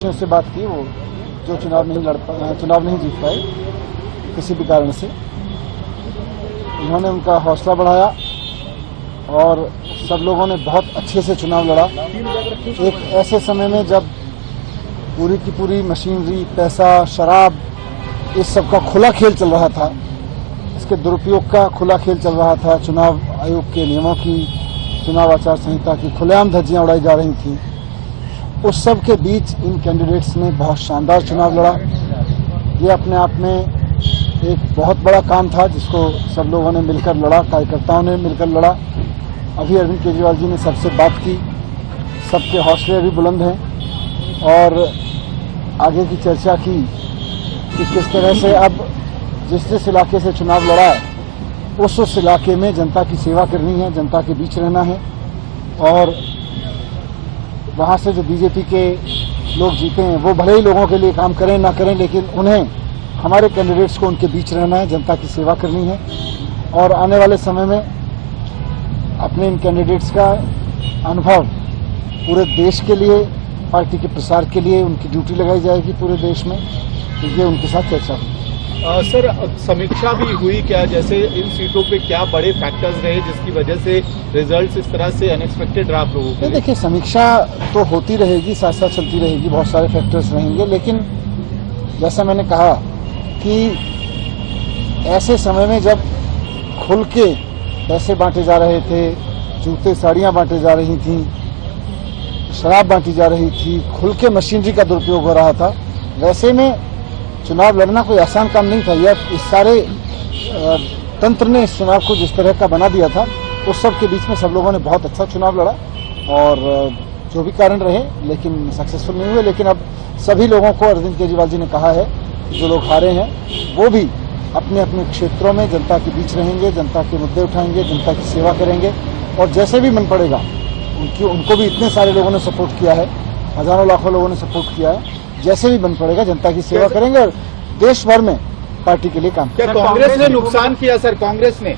से बात की, वो जो चुनाव नहीं जीत पाए किसी भी कारण से, उन्होंने उनका हौसला बढ़ाया और सब लोगों ने बहुत अच्छे से चुनाव लड़ा। एक ऐसे समय में जब पूरी की पूरी मशीनरी, पैसा, शराब, इस सब का खुला खेल चल रहा था, इसके दुरुपयोग का खुला खेल चल रहा था, चुनाव आयोग के नियमों की, चुनाव आचार संहिता की खुलेआम धज्जियां उड़ाई जा रही थी। उस सब के बीच इन कैंडिडेट्स ने बहुत शानदार चुनाव लड़ा। ये अपने आप में एक बहुत बड़ा काम था जिसको सब लोगों ने मिलकर लड़ा, कार्यकर्ताओं ने मिलकर लड़ा। अभी अरविंद केजरीवाल जी ने सबसे बात की, सबके हौसले अभी बुलंद हैं और आगे की चर्चा की कि किस तरह से अब जिस इलाके से चुनाव लड़ा है उस इलाके में जनता की सेवा करनी है, जनता के बीच रहना है और वहाँ से जो बीजेपी के लोग जीते हैं वो भले ही लोगों के लिए काम करें ना करें, लेकिन उन्हें, हमारे कैंडिडेट्स को उनके बीच रहना है, जनता की सेवा करनी है और आने वाले समय में अपने इन कैंडिडेट्स का अनुभव पूरे देश के लिए, पार्टी के प्रसार के लिए उनकी ड्यूटी लगाई जाएगी पूरे देश में। तो ये उनके साथ चर्चा हुई। सर, समीक्षा भी हुई क्या, जैसे इन सीटों पे क्या बड़े फैक्टर्स रहे जिसकी वजह से रिजल्ट्स इस तरह से अनएक्सपेक्टेड रहा आप लोगों के लिए? देखिए, समीक्षा तो होती रहेगी, साथ साथ चलती रहेगी, बहुत सारे फैक्टर्स रहेंगे, लेकिन जैसा मैंने कहा कि ऐसे समय में जब खुल के पैसे बांटे जा रहे थे, जूते साड़ियां बांटे जा रही थी, शराब बांटी जा रही थी, खुल के मशीनरी का दुरुपयोग हो रहा था, वैसे में चुनाव लड़ना कोई आसान काम नहीं था। यह इस सारे तंत्र ने इस चुनाव को जिस तरह का बना दिया था, उस सब के बीच में सब लोगों ने बहुत अच्छा चुनाव लड़ा और जो भी कारण रहे लेकिन सक्सेसफुल नहीं हुए। लेकिन अब सभी लोगों को अरविंद केजरीवाल जी ने कहा है कि जो लोग हारे हैं वो भी अपने अपने क्षेत्रों में जनता के बीच रहेंगे, जनता के मुद्दे उठाएंगे, जनता की सेवा करेंगे और जैसे भी मन पड़ेगा उनको भी इतने सारे लोगों ने सपोर्ट किया है, हजारों लाखों लोगों ने सपोर्ट किया है, जैसे भी बन पड़ेगा जनता की सेवा करेंगे और देश भर में पार्टी के लिए काम। क्या कांग्रेस ने नुकसान किया सर? कांग्रेस ने